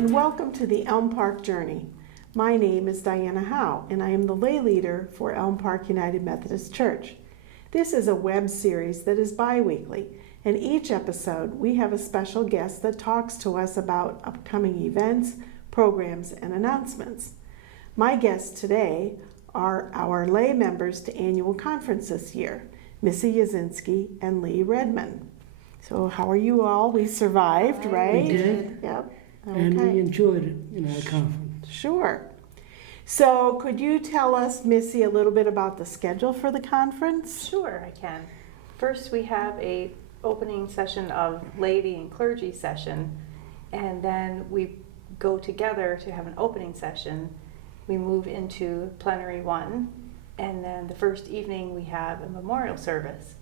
and welcome to the Elm Park Journey. My name is Diana Howe, and I am the lay leader for Elm Park United Methodist Church. This is a web series that is bi-weekly, and each episode we have a special guest that talks to us about upcoming events, programs, and announcements. My guests today are our lay members to annual conference this year, Missy Yazinski and Lee Redman. So how are you all? We survived, right? We did. Yep. Okay. And we enjoyed it in our conference. Sure. So could you tell us, Missy, a little bit about the schedule for the conference? Sure, I can. First, we have a opening session of laity and clergy session, and then we go together to have an opening session. We move into plenary 1, and then the first evening we have a memorial service.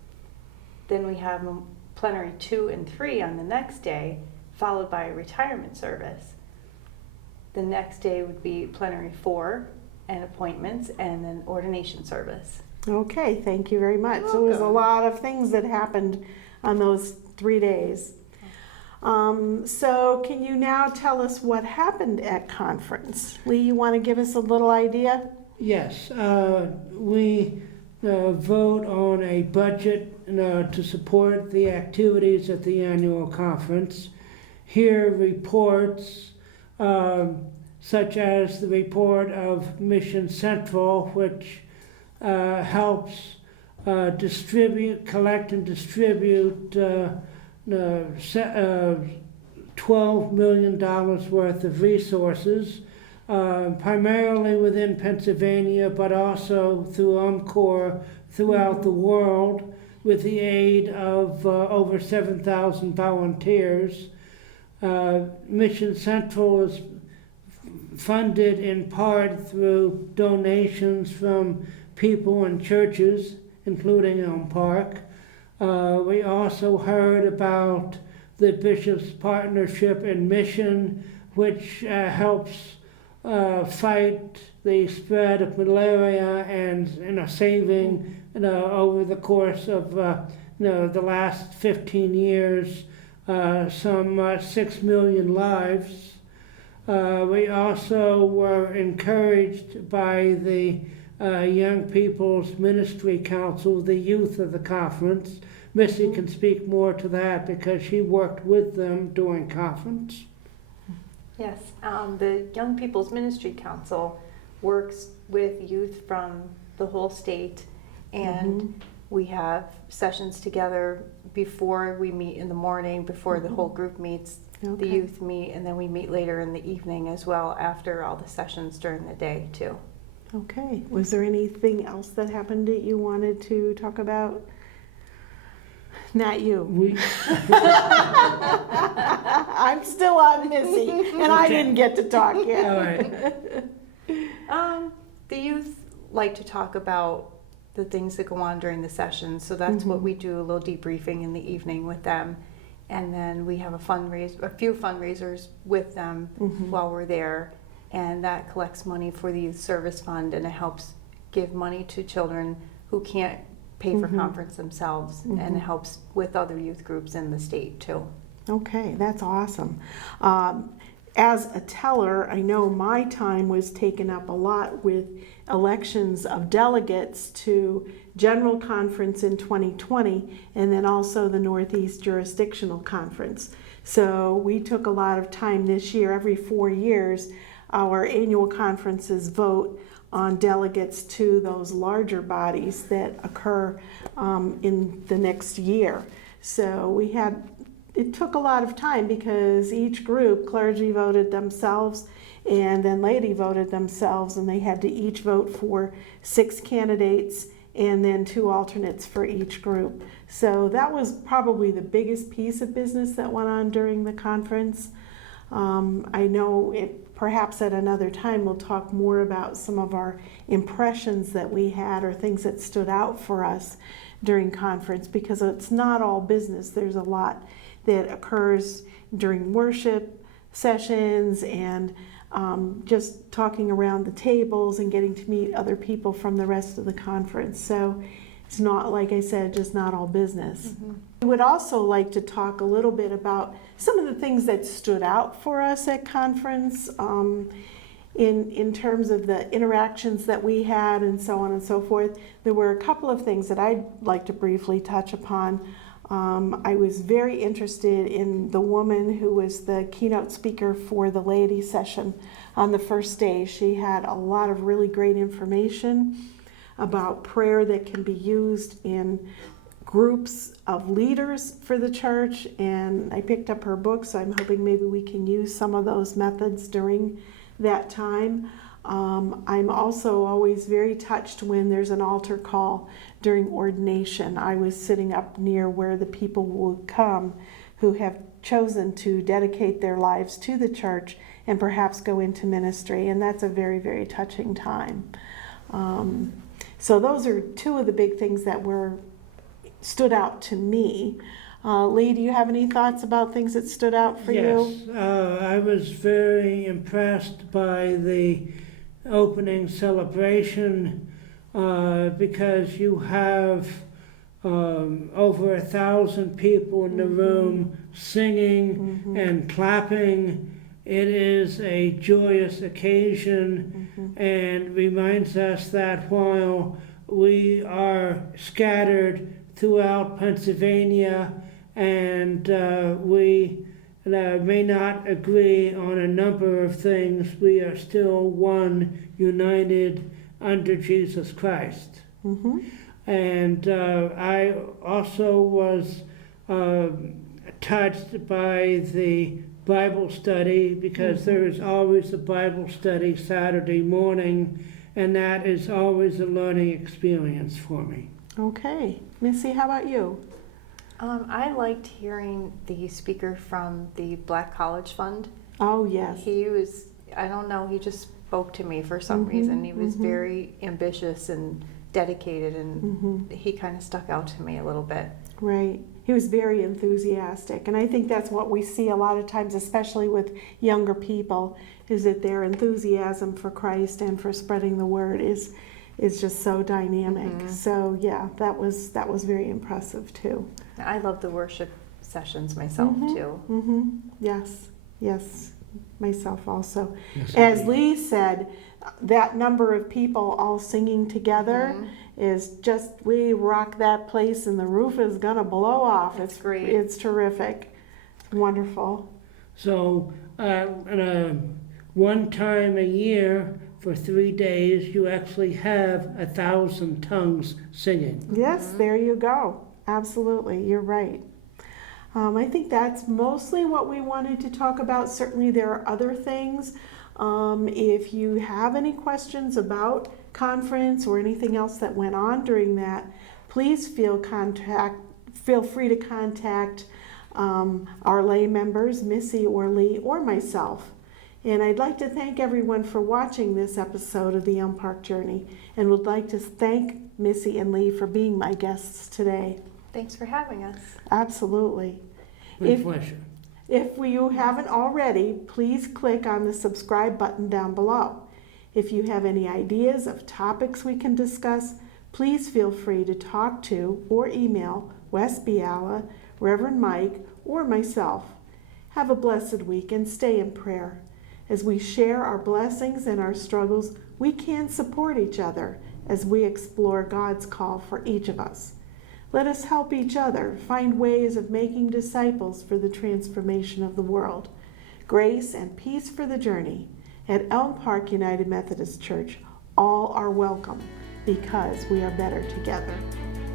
Then we have plenary 2 and 3 on the next day, followed by a retirement service. The next day would be plenary 4 and appointments, and then ordination service. Okay, thank you very much. So it was a lot of things that happened on those 3 days. So can you now tell us what happened at conference? Lee, you want to give us a little idea? Yes, we vote on a budget to support the activities at the annual conference. Hear reports such as the report of Mission Central, which helps collect and distribute $12 million worth of resources, primarily within Pennsylvania, but also through UMCOR throughout the world, with the aid of over 7,000 volunteers. Mission Central is funded in part through donations from people and churches, including Elm Park. We also heard about the Bishop's Partnership in Mission, which helps fight the spread of malaria and saving over the course of the last 15 years some 6 million lives. We also were encouraged by the Young People's Ministry Council, the youth of the conference. Missy can speak more to that because she worked with them during conference. Yes, the Young People's Ministry Council works with youth from the whole state, and we have sessions together before we meet in the morning, before the whole group meets. Okay. The youth meet, and then we meet later in the evening as well after all the sessions during the day too. Okay. Was there anything else that happened that you wanted to talk about? Not you. I'm still on Missy, and I didn't get to talk yet. All right. The youth like to talk about the things that go on during the session, so that's what we do, a little debriefing in the evening with them. And then we have a few fundraisers with them while we're there, and that collects money for the Youth Service Fund, and it helps give money to children who can't pay for conference themselves, and it helps with other youth groups in the state too. Okay, that's awesome. As a teller, I know my time was taken up a lot with elections of delegates to General Conference in 2020, and then also the Northeast Jurisdictional Conference. So we took a lot of time this year. Every 4 years, our annual conferences vote on delegates to those larger bodies that occur in the next year. So it took a lot of time because each group, clergy voted themselves and then laity voted themselves, and they had to each vote for 6 candidates and then 2 alternates for each group. So that was probably the biggest piece of business that went on during the conference. I know perhaps at another time we'll talk more about some of our impressions that we had or things that stood out for us during conference, because it's not all business. There's a lot that occurs during worship sessions and just talking around the tables and getting to meet other people from the rest of the conference. So It's not, like I said, just not all business. We would also like to talk a little bit about some of the things that stood out for us at conference, in terms of the interactions that we had and so on and so forth. There were a couple of things that I'd like to briefly touch upon. I was very interested in the woman who was the keynote speaker for the laity session on the first day. She had a lot of really great information about prayer that can be used in groups of leaders for the church, and I picked up her book, so I'm hoping maybe we can use some of those methods during that time. I'm also always very touched when there's an altar call during ordination. I was sitting up near where the people will come who have chosen to dedicate their lives to the church and perhaps go into ministry, and that's a very, very touching time. So those are two of the big things that stood out to me. Lee, do you have any thoughts about things that stood out for you? Yes, I was very impressed by the opening celebration because you have over 1,000 people in the room singing and clapping. It is a joyous occasion and reminds us that while we are scattered throughout Pennsylvania and we may not agree on a number of things, we are still one, united under Jesus Christ. And I also was touched by the Bible study because there is always a Bible study Saturday morning, and that is always a learning experience for me. Okay. Missy, how about you? I liked hearing the speaker from the Black College Fund. Oh, yes. He was, I don't know, he just spoke to me for some reason. He was very ambitious and dedicated, and he kind of stuck out to me a little bit. Right. He was very enthusiastic, and I think that's what we see a lot of times, especially with younger people, is that their enthusiasm for Christ and for spreading the word is just so dynamic. So yeah, that was very impressive too. I love the worship sessions myself too. Yes, myself also. Yes, As indeed. Lee said, that number of people all singing together is just, we rock that place and the roof is gonna blow off. That's great. It's terrific. It's wonderful. So one time a year for 3 days, you actually have 1,000 tongues singing. Yes, there you go. Absolutely, you're right. I think that's mostly what we wanted to talk about. Certainly there are other things. If you have any questions about conference or anything else that went on during that, please feel free to contact our lay members, Missy or Lee or myself. And I'd like to thank everyone for watching this episode of the Elm Park Journey, and would like to thank Missy and Lee for being my guests today. Thanks for having us. Absolutely. My pleasure. If you haven't already, please click on the subscribe button down below. If you have any ideas of topics we can discuss, please feel free to talk to or email Wes Biala, Reverend Mike, or myself. Have a blessed week and stay in prayer. As we share our blessings and our struggles, we can support each other as we explore God's call for each of us. Let us help each other find ways of making disciples for the transformation of the world. Grace and peace for the journey. At Elm Park United Methodist Church, all are welcome because we are better together.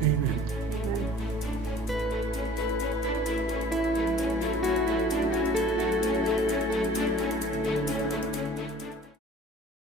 Amen.